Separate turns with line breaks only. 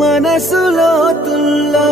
మనసులో తుల్లో